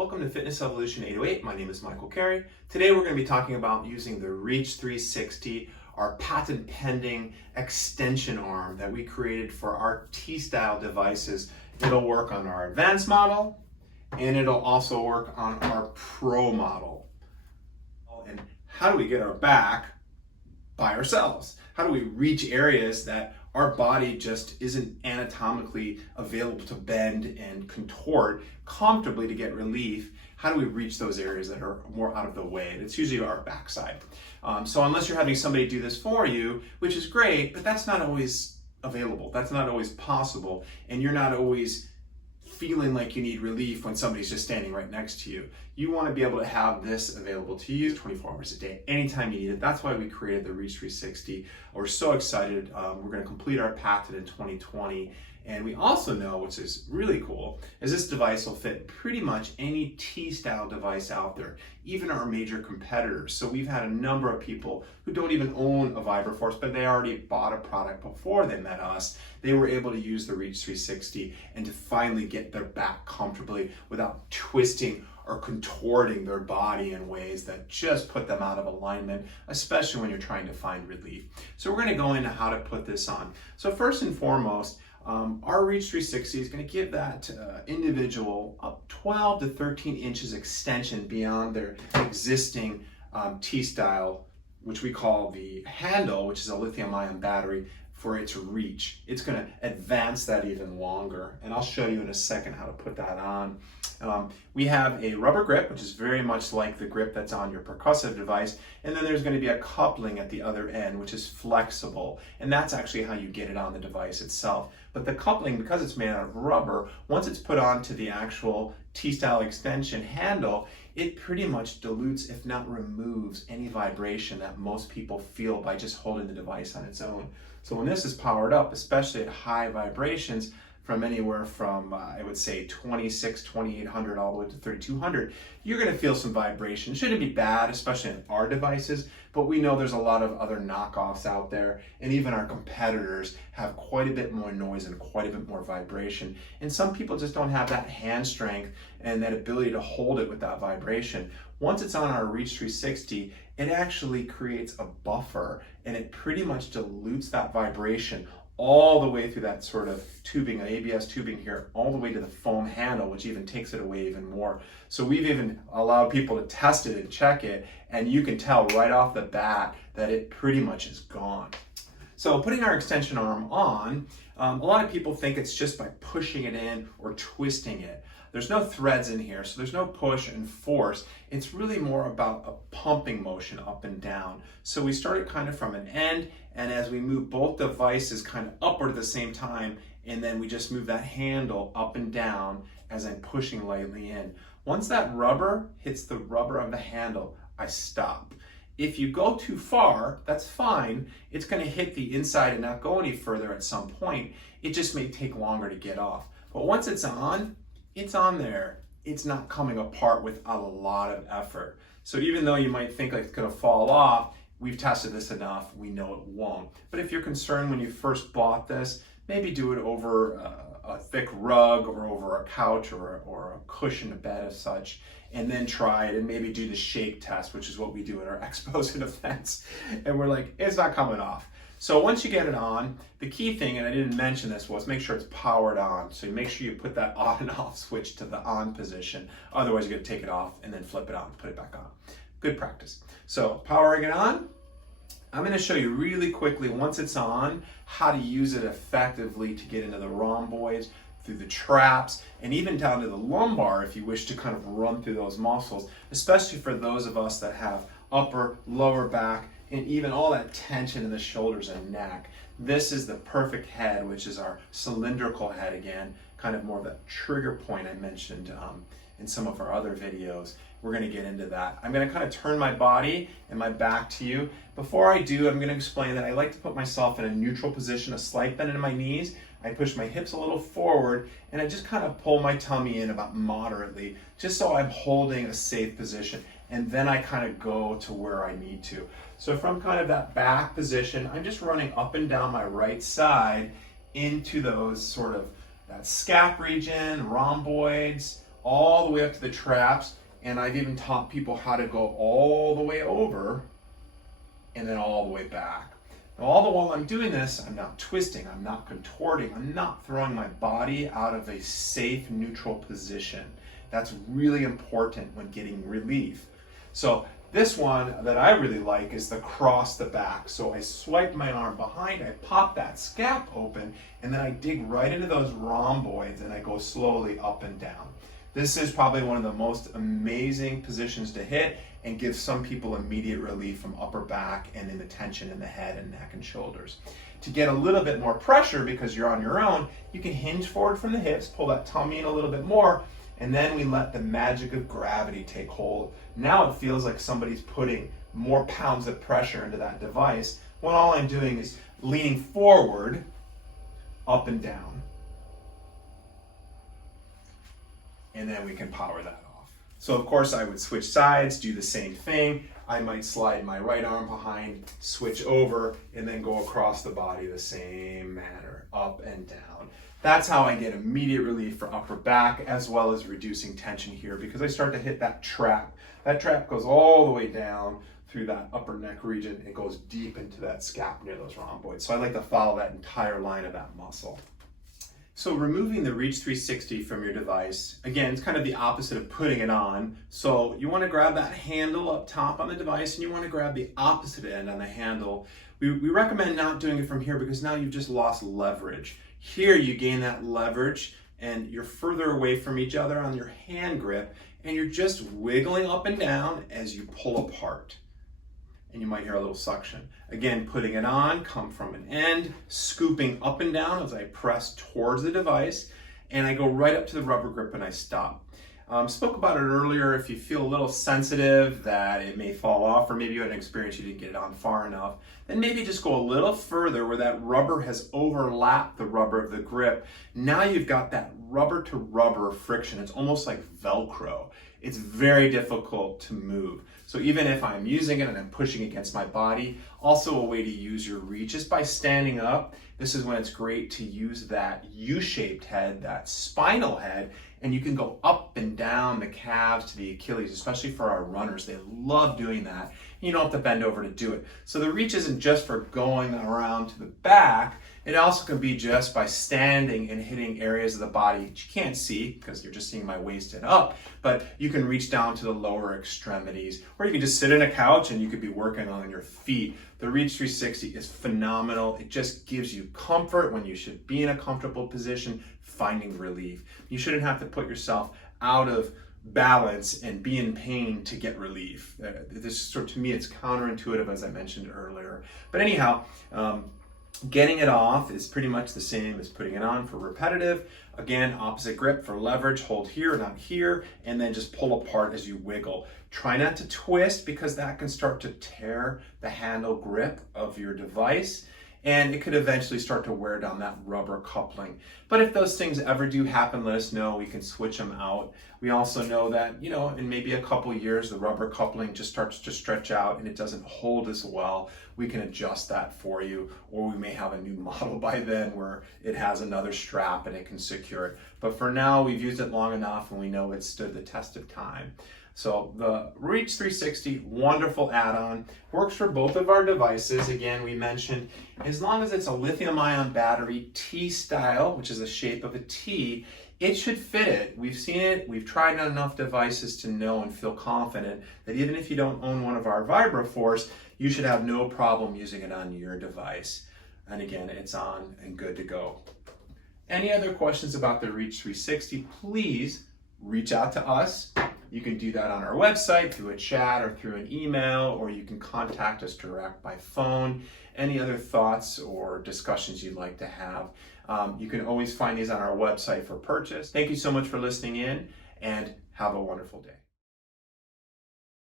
Welcome to Fitness Evolution 808. My name is Michael Carey. Today we're going to be talking about using the REACH 360, our patent pending extension arm that we created for our T-style devices. It'll work on our advanced model and it'll also work on our Pro model. And how do we get our back by ourselves? How do we reach areas that our body just isn't anatomically available to bend and contort comfortably to get relief? How do we reach those areas that are more out of the way? And it's usually our backside. So unless you're having somebody do this for you, which is great, but that's not always available. That's not always possible. And you're not always feeling like you need relief when somebody's just standing right next to you. You want to be able to have this available to you 24 hours a day, anytime you need it. That's why we created the REACH 360. We're so excited. We're going to complete our patent in 2020. And we also know, which is really cool, is this device will fit pretty much any T-style device out there, even our major competitors. So we've had a number of people who don't even own a VibraForce, but they already bought a product before they met us. They were able to use the REACH 360 and to finally get their back comfortably without twisting or contorting their body in ways that just put them out of alignment, especially when you're trying to find relief. So we're going to go into how to put this on. So first and foremost, our REACH 360 is going to give that individual up 12 to 13 inches extension beyond their existing T-style, which we call the handle, which is a lithium-ion battery, for its reach. It's going to advance that even longer, and I'll show you in a second how to put that on. We have a rubber grip, which is very much like the grip that's on your percussive device, and then there's going to be a coupling at the other end, which is flexible, and that's actually how you get it on the device itself. But the coupling, because it's made out of rubber, once it's put onto the actual T-style extension handle, it pretty much dilutes, if not removes, any vibration that most people feel by just holding the device on its own. So when this is powered up, especially at high vibrations, from anywhere from, I would say, 2800 all the way to 3200, you're going to feel some vibration. Shouldn't be bad, especially in our devices, but we know there's a lot of other knockoffs out there, and even our competitors have quite a bit more noise and quite a bit more vibration. And some people just don't have that hand strength and that ability to hold it with that vibration. Once it's on our REACH 360, it actually creates a buffer, and it pretty much dilutes that vibration all the way through that sort of tubing, an ABS tubing here, all the way to the foam handle, which even takes it away even more. So we've even allowed people to test it and check it, and you can tell right off the bat that it pretty much is gone. So putting our extension arm on, a lot of people think it's just by pushing it in or twisting it. There's no threads in here, so there's no push and force. It's really more about a pumping motion up and down. So we started kind of from an end, and as we move both devices kind of upward at the same time, and then we just move that handle up and down as I'm pushing lightly in. Once that rubber hits the rubber of the handle, I stop. If you go too far, that's fine. It's going to hit the inside and not go any further at some point. It just may take longer to get off. But once it's on there. It's not coming apart without a lot of effort. So even though you might think like it's going to fall off, we've tested this enough, we know it won't. But if you're concerned when you first bought this, maybe do it over a thick rug or over a couch or a cushion, a bed as such, and then try it and maybe do the shake test, which is what we do at our expos and events. And we're like, it's not coming off. So once you get it on, the key thing, and I didn't mention this, was make sure it's powered on. So you make sure you put that on and off switch to the on position. Otherwise you're gonna take it off and then flip it on and put it back on. Good practice. So powering it on, I'm gonna show you really quickly, once it's on, how to use it effectively to get into the rhomboids, through the traps, and even down to the lumbar if you wish to kind of run through those muscles, especially for those of us that have upper, lower back, and even all that tension in the shoulders and neck. This is the perfect head, which is our cylindrical head again, kind of more of that trigger point I mentioned in some of our other videos. We're gonna get into that. I'm gonna kind of turn my body and my back to you. Before I do, I'm gonna explain that I like to put myself in a neutral position, a slight bend in my knees. I push my hips a little forward, and I just kind of pull my tummy in about moderately, just so I'm holding a safe position. And then I kind of go to where I need to. So from kind of that back position, I'm just running up and down my right side into those sort of that scap region, rhomboids, all the way up to the traps, and I've even taught people how to go all the way over and then all the way back. Now, all the while I'm doing this, I'm not twisting, I'm not contorting, I'm not throwing my body out of a safe, neutral position. That's really important when getting relief. So this one that I really like is the cross the back. So I swipe my arm behind, I pop that scap open, and then I dig right into those rhomboids and I go slowly up and down. This is probably one of the most amazing positions to hit and give some people immediate relief from upper back and in the tension in the head and neck and shoulders. To get a little bit more pressure, because you're on your own, you can hinge forward from the hips, pull that tummy in a little bit more, and then we let the magic of gravity take hold. Now it feels like somebody's putting more pounds of pressure into that device when all I'm doing is leaning forward, up and down. And then we can power that off. So of course I would switch sides, do the same thing. I might slide my right arm behind, switch over, and then go across the body the same manner, up and down. That's how I get immediate relief for upper back, as well as reducing tension here, because I start to hit that trap. That trap goes all the way down through that upper neck region. It goes deep into that scap near those rhomboids. So I like to follow that entire line of that muscle. So removing the Reach 360 from your device, again, it's kind of the opposite of putting it on. So you want to grab that handle up top on the device, and you want to grab the opposite end on the handle. We recommend not doing it from here because now you've just lost leverage. Here you gain that leverage and you're further away from each other on your hand grip, and you're just wiggling up and down as you pull apart. And you might hear a little suction. Again, putting it on, come from an end, scooping up and down as I press towards the device, and I go right up to the rubber grip and I stop. Spoke about it earlier. If you feel a little sensitive that it may fall off, or maybe you had an experience you didn't get it on far enough, then maybe just go a little further where that rubber has overlapped the rubber of the grip. Now you've got that rubber to rubber friction. It's almost like Velcro. It's very difficult to move. So even if I'm using it and I'm pushing against my body, also a way to use your reach is by standing up. This is when it's great to use that U-shaped head, that spinal head, and you can go up and down the calves to the Achilles, especially for our runners. They love doing that. You don't have to bend over to do it. So the reach isn't just for going around to the back. It also can be just by standing and hitting areas of the body that you can't see because you're just seeing my waist and up, but you can reach down to the lower extremities, or you can just sit in a couch and you could be working on your feet. The Reach 360 is phenomenal. It just gives you comfort when you should be in a comfortable position, finding relief. You shouldn't have to put yourself out of balance and be in pain to get relief. This sort of, to me, it's counterintuitive, as I mentioned earlier. But anyhow, getting it off is pretty much the same as putting it on for repetitive. Again, opposite grip for leverage, hold here, not here, and then just pull apart as you wiggle. Try not to twist because that can start to tear the handle grip of your device, and it could eventually start to wear down that rubber coupling. But if those things ever do happen, let us know. We can switch them out. We also know that, in maybe a couple years, the rubber coupling just starts to stretch out and it doesn't hold as well. We can adjust that for you, or we may have a new model by then where it has another strap and it can secure it. But for now, we've used it long enough and we know it's stood the test of time. So the Reach 360, wonderful add-on, works for both of our devices. Again, we mentioned as long as it's a lithium-ion battery T style, which is the shape of a T, it should fit it. We've seen it, we've tried on enough devices to know and feel confident that even if you don't own one of our VibraForce, you should have no problem using it on your device. And again, it's on and good to go. Any other questions about the Reach 360, please reach out to us. You can do that on our website, through a chat, or through an email, or you can contact us direct by phone. Any other thoughts or discussions you'd like to have, you can always find these on our website for purchase. Thank you so much for listening in, and have a wonderful day.